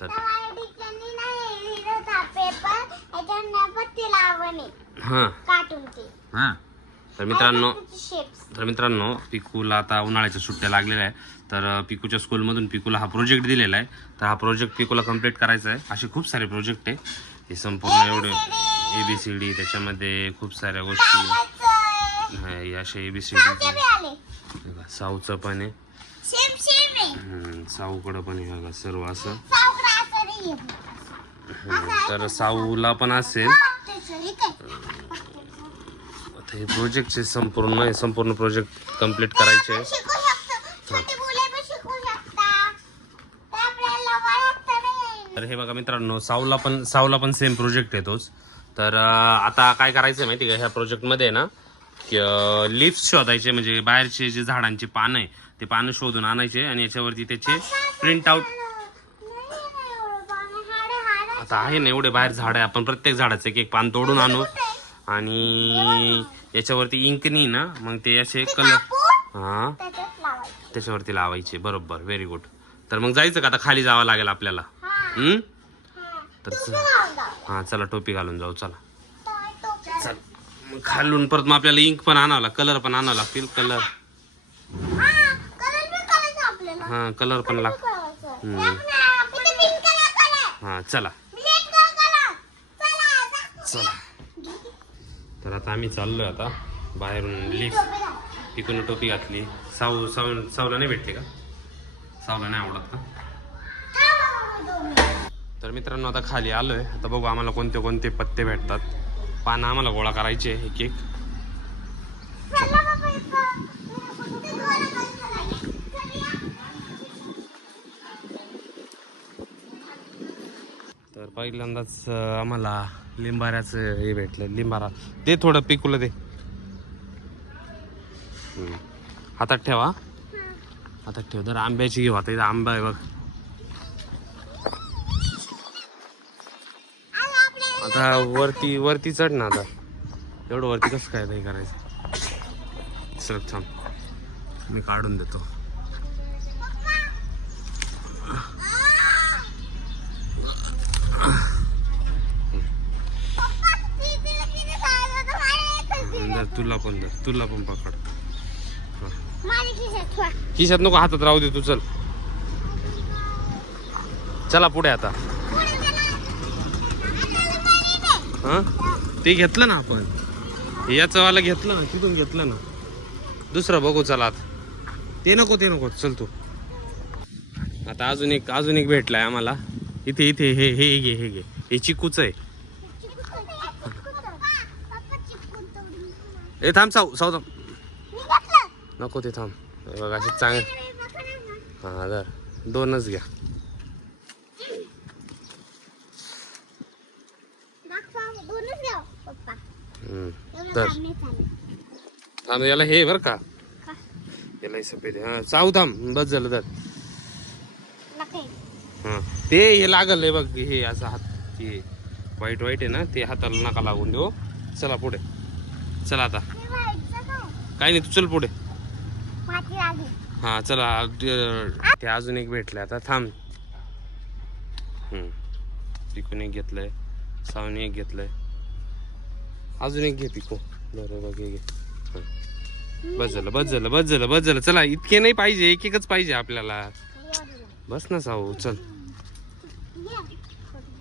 तर हां हां तर मित्रांनो पिकूला आता उन्हाळ्याच्या सुट्ट्या लागलेल्या आहे. तर पिकूच्या स्कूलमधून पिकूला हा प्रोजेक्ट दिलेला आहे. तर हा प्रोजेक्ट पिकूला कंप्लीट करायचा आहे. असे खूप सारे प्रोजेक्ट आहे हे संपूर्ण एवढे ABCD त्याच्यामध्ये खूप साऱ्या गोष्टी असे ABCD साऊचं पण आहे साऊकडं पण आहे बघा सर्व असं. तर साऊला पण असेल. आता हे प्रोजेक्टचे संपूर्ण प्रोजेक्ट कंप्लीट करायचे आहे. तर हे बघा मित्रांनो साऊला पण सेम प्रोजेक्ट येतोच. तर आता काय करायचं माहिती का ह्या प्रोजेक्टमध्ये ना लिफ्ट शोधायचे म्हणजे बाहेरचे जे झाडांचे पानं आहे ते पानं शोधून आणायचे आणि याच्यावरती त्याचे प्रिंट आउट. आता आहे ना एवढे बाहेर झाड आहे आपण प्रत्येक झाडाचं एक पान तोडून आणू आणि याच्यावरती इंकनी ना मग ते असे कलर हां त्याच्यावरती लावायचे. बरोबर व्हेरी गुड. तर मग जायचं का आता खाली जावं लागेल आपल्याला. तर हां चला टोपी घालून जाऊ चला. चल मग खालून परत मग आपल्याला इंक पण आणावं लागेल कलर पण आणावं लागतील. कलर हां कलर पण हां चला चला. तर आता आम्ही चाललोय आता बाहेरून लिफ्ट तिकडून टोपी घातली. सावला नाही भेटते का सावला नाही आवडत का. तर मित्रांनो आता खाली आलोय. आता बघू आम्हाला कोणते कोणते पत्ते भेटतात. पानं आम्हाला गोळा करायचे एक एक. तर पहिल्यांदाच आम्हाला लिंबाऱ्याचं हे भेटलं. लिंबारा दे थोडं पिकूला दे. हातात ठेवा हातात ठेव. तर आंब्याची घेऊ आता. इथं आंबा आहे बघ. आता वरती चढ ना. आता एवढं वरती कसं काय नाही करायचं. चल थांब मी काढून देतो. तुला पण पकड. खिशात नको हातात राहू दे तू. चल चला पुढे आता. हा ते घेतलं ना आपण याचं वाला घेतलं ना तिथून घेतलं ना. दुसरं बघू चला आता. ते नको चल तू. आता अजून एक भेटलाय आम्हाला. इथे हे घे हे चिकूच आहे. ए थांब साऊ नको ते थांब. बघा असे चांगले हां जर 2च घ्या. तर थांब याला हे बरं का याला सफेद हां साऊ थांब बस झालं. तर हां ते हे लागल आहे बघ हे असं हात हे वाईट आहे ना ते हाताला नका लागून देऊ. चला पुढे चला. आता काही नाही तू चल पुढे. हां चला ते अजून एक भेटले. आता थांब. पिकून एक घेतलंय सावनी एक घेतलंय अजून एक घे पिकू. बरोबर घे बस झालं. चला इतके नाही पाहिजे एकच पाहिजे आपल्याला. बस ना साऊ चल.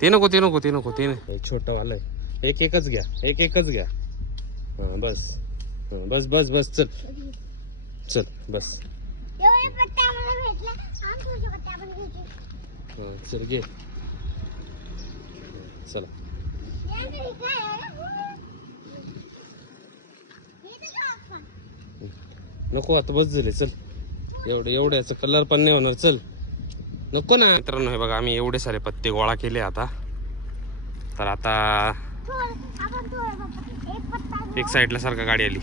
ते नको ते नाही छोटं वालं एकच घ्या. हां बस चल बस. चल घे चला. नको आता बस झाले. चल एवढ्याचा कलर पण नाही होणार. चल नको ना. मित्रांनो हे बघा आम्ही एवढे सारे पत्ते गोळा केले आता. तर आता एक साईडला सारखा गाडी आली.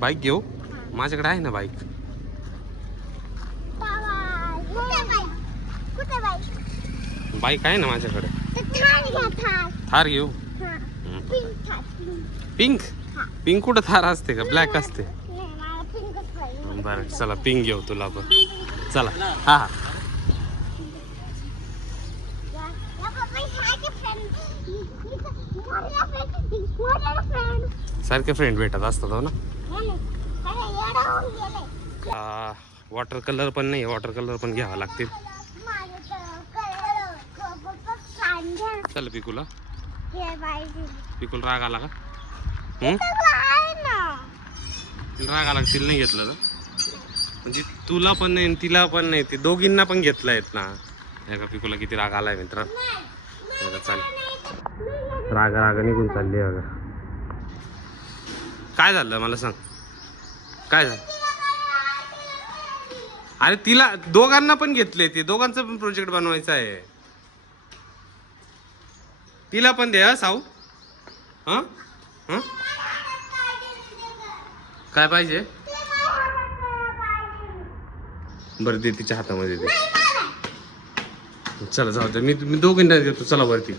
बाईक घेऊ माझ्याकडे आहे ना बाईक. बाईक आहे ना माझ्याकडे. थार घेऊ. पिंक कुठं थार असते का ब्लॅक असते. बरं चला पिंक घेऊ तुला पण. चला हा सारखे फ्रेंड भेटत असतात हो ना. वॉटर कलर पण नाही, वॉटर कलर पण घ्यावा लागतील. चल पिकूला, पिकूला राग आला का? तिला राग आला, तिला नाही घेतलं तर म्हणजे तुला पण नाही तिला पण नाही, ते दोघींना पण घेतलं आहेत ना. एका पिकूला किती राग आलाय मित्र. चाल राग राग निघून चालली बघा. काय झालं मला सांग, काय झालं? अरे तिला दोघांना पण घेतले, ते दोघांचा पण प्रोजेक्ट बनवायचा आहे. तिला पण दे. साऊ हा हा काय पाहिजे बरं दे, तिच्या हातामध्ये दे. चला जाऊ दे, मी दोघींना देतो. चला वरती.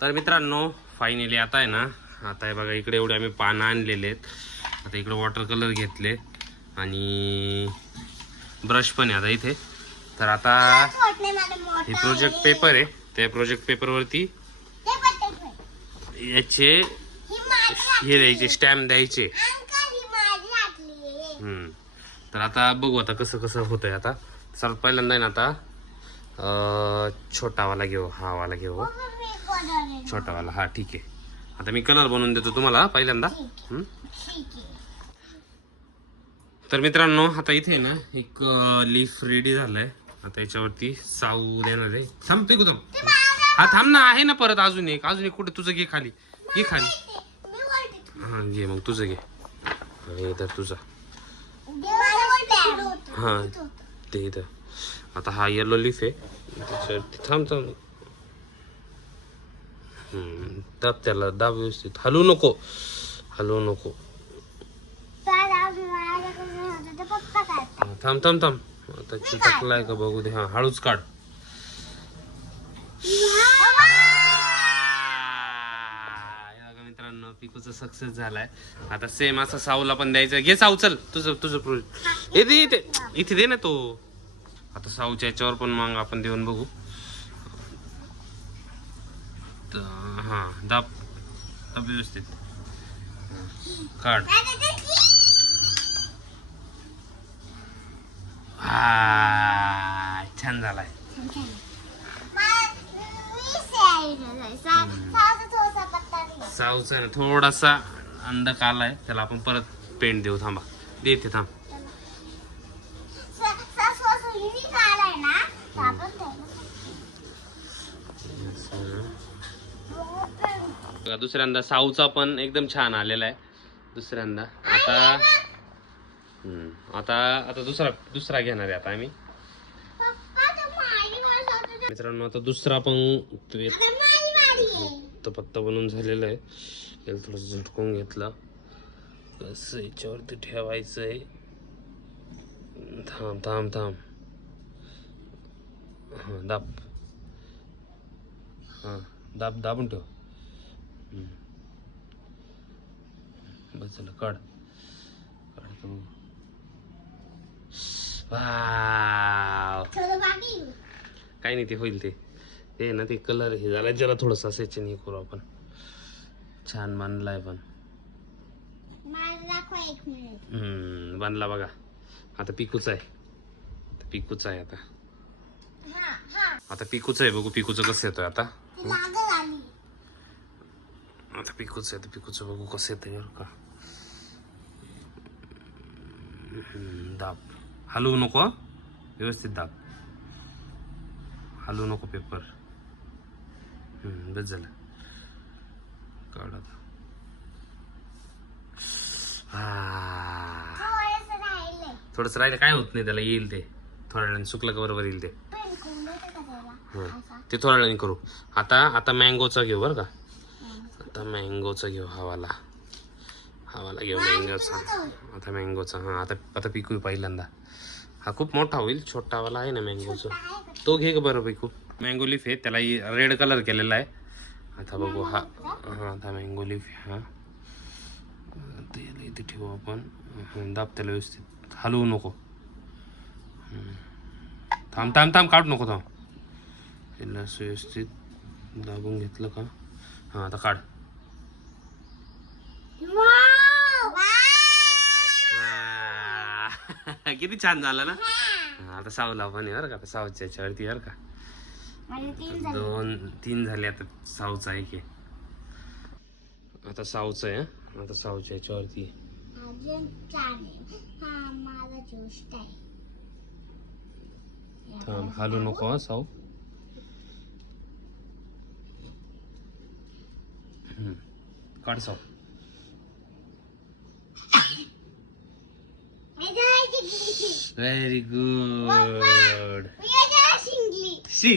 तर मित्रांनो फायनली आता आहे ना, आता आहे बघा इकडे एवढे आम्ही पानं आणलेले आहेत. आता इकडे वॉटर कलर घेतले आणि ब्रश पण आहे आता इथे. तर आता हे प्रोजेक्ट पेपर आहे, त्या प्रोजेक्ट पेपरवरती याचे हे द्यायचे, स्टॅम्प द्यायचे. तर आता बघू आता कसं कसं होतंय. आता सर्वात पहिल्यांदा ना आता छोटावाला घेऊ, हा वाला घेऊ, छोटावाला. हा ठीक आहे. आता मी कलर बनवून देतो तुम्हाला पहिल्यांदा. तर मित्रांनो आता इथे ना एक लीफ रेडी झालाय. आता याच्यावरती साऊ देणार आहे. थांब ते कुठं, हा थांब ना, आहे ना परत अजून एक कुठे तुझं घे खाली, घे खाली. हा घे मग तुझं घे. हे तर तुझा, हा ते इथं. आता हा येलो लीफ आहे त्याच्यावरती. थांब थांब, दाब त्याला, दाब व्यवस्थित, हलवू नको, हलवू नको. थांब थांब थांब, आता चिटकलाय का बघू दे. हा हळूच काढ. मित्रांनो पिकूचा सक्सेस झालाय. आता सेम असा साऊला पण द्यायचं. घे साऊ, चल तुझं तुझं प्रोजेक्ट इथे इथे दे ना तो. आता साऊच्या याच्यावर पण मग आपण देऊन बघू. हा दाब, दाब व्यवस्थित, काढ. हा छान झालाय. साऊचा थोडासा अंधक आलाय, त्याला आपण परत पेंट देऊ. थांबा देते, थांब. दुसऱ्यांदा साऊचा पण एकदम छान आलेला आहे दुसऱ्यांदा. आता आता आता दुसरा घेणार आहे आता आम्ही. मित्रांनो आता दुसरा पण पत्ता बनवून झालेला आहे. याला थोडं झटकून घेतलं. कसं याच्यावरती ठेवायचंय. थांब थांब थांब, हा दाब, हा दाब, दाबून ठेव. बस झालं, काढ. काही नाही, ते होईल. ते ना ते कलर हे झाला जरा थोडस असायचे नाही करू आपण. छान बनलाय पण. बनला बघा. आता पिकूच आहे, पिकूच आहे आता. आता पिकूच आहे, बघू पिकूचं कसं येतोय आता. आता पिकूच आहे, पिकूचं बघू कसं येतंय बरं का. दाब, हलवू नको, व्यवस्थित दाब, हलवू नको पेपर. बस झालं, काढ आता. थोडस राहिलं, काय होत नाही त्याला, येईल ते थोड्या वेळाने. सुकलं का बरोबर येईल ते. ते थोड्या वेळाने करू. आता मँगोचा घेऊ बरं का. आता मँगोचा घेऊ, हवाला घेऊ मँगोचा. आता मँगोचा, हा आता पिकू पहिल्यांदा. हा खूप मोठा होईल, छोटावाला आहे ना मँगोचा, तो घे बरं पिकू. मँगो लीफ आहे, त्याला रेड कलर केलेला आहे. आता बघू. हा आता मँगो लीफ, हा इथे ठेवू आपण. दाब त्याला व्यवस्थित, हलवू नको. थांब थांब थांब, काढू नको. थांब, याला व्यवस्थित दाबून घेतलं का. हा आता काढ. किती छान झालं ना. हा, आता साऊला पण आहे बरं का. आता साऊच्या याच्यावरती बरं का. 2-3 झाले आता. साऊचा एक आहे आता. साऊचं आहे. आता साऊच्या याच्यावरती थांब, हालू नको हा साऊ. काढ साऊ. Very good. शी,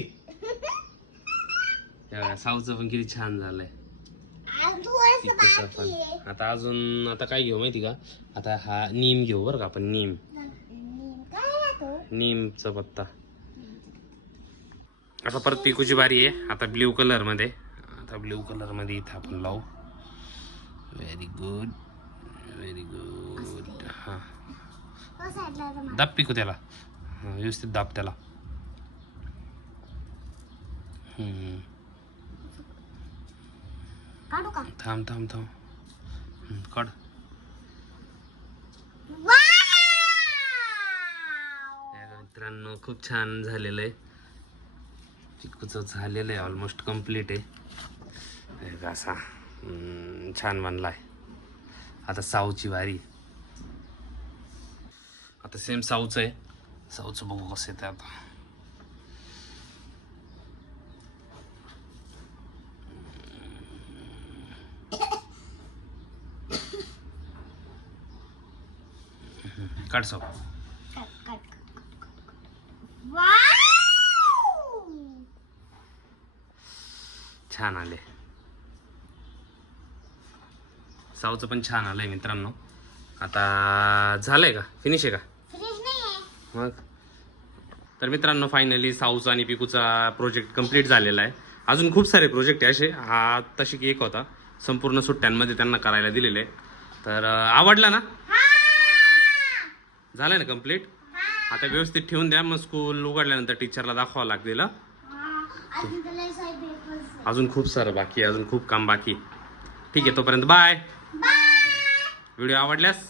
साऊचं पण किती छान झालंय. पण आता अजून आता काय घेऊ माहिती का. आता हा नीम घेऊ बरं का आपण. नीमचा पत्ता. आता परत पिकूची बारी आहे. आता ब्ल्यू कलर मध्ये. आता ब्ल्यू कलर मध्ये इथं आपण लावू. Very good, very good. हा, दाब पिकू त्याला. व्यवस्थित दाब त्याला. थांब थांब थांब. काढ. मित्रांनो खूप छान झालेलं आहे. चिकूचं झालेलं आहे. ऑलमोस्ट कम्प्लीट आहे. असा छान बनलाय. आता साऊची वारी. आता सेम साऊचं आहे. साऊचं बघू कसं येतं आता. काढ साऊ. छान आले. साऊचं पण छान आलंय मित्रांनो. आता झालंय का. फिनिश आहे का. मग तर मित्रांनो फायनली साऊचा आणि पिकूचा प्रोजेक्ट कंप्लीट झालेला आहे. अजून खूप सारे प्रोजेक्ट आहे असे. हा तशी की एक होता. संपूर्ण सुट्ट्यांमध्ये त्यांना करायला दिलेले. तर आवडला ना. झालंय ना कंप्लीट. आता व्यवस्थित ठेवून द्या. मग स्कूल उघडल्यानंतर टीचरला दाखवावं लागेल. अजून खूप सारं बाकी. अजून खूप काम बाकी. ठीक आहे, तोपर्यंत बाय. व्हिडिओ आवडल्यास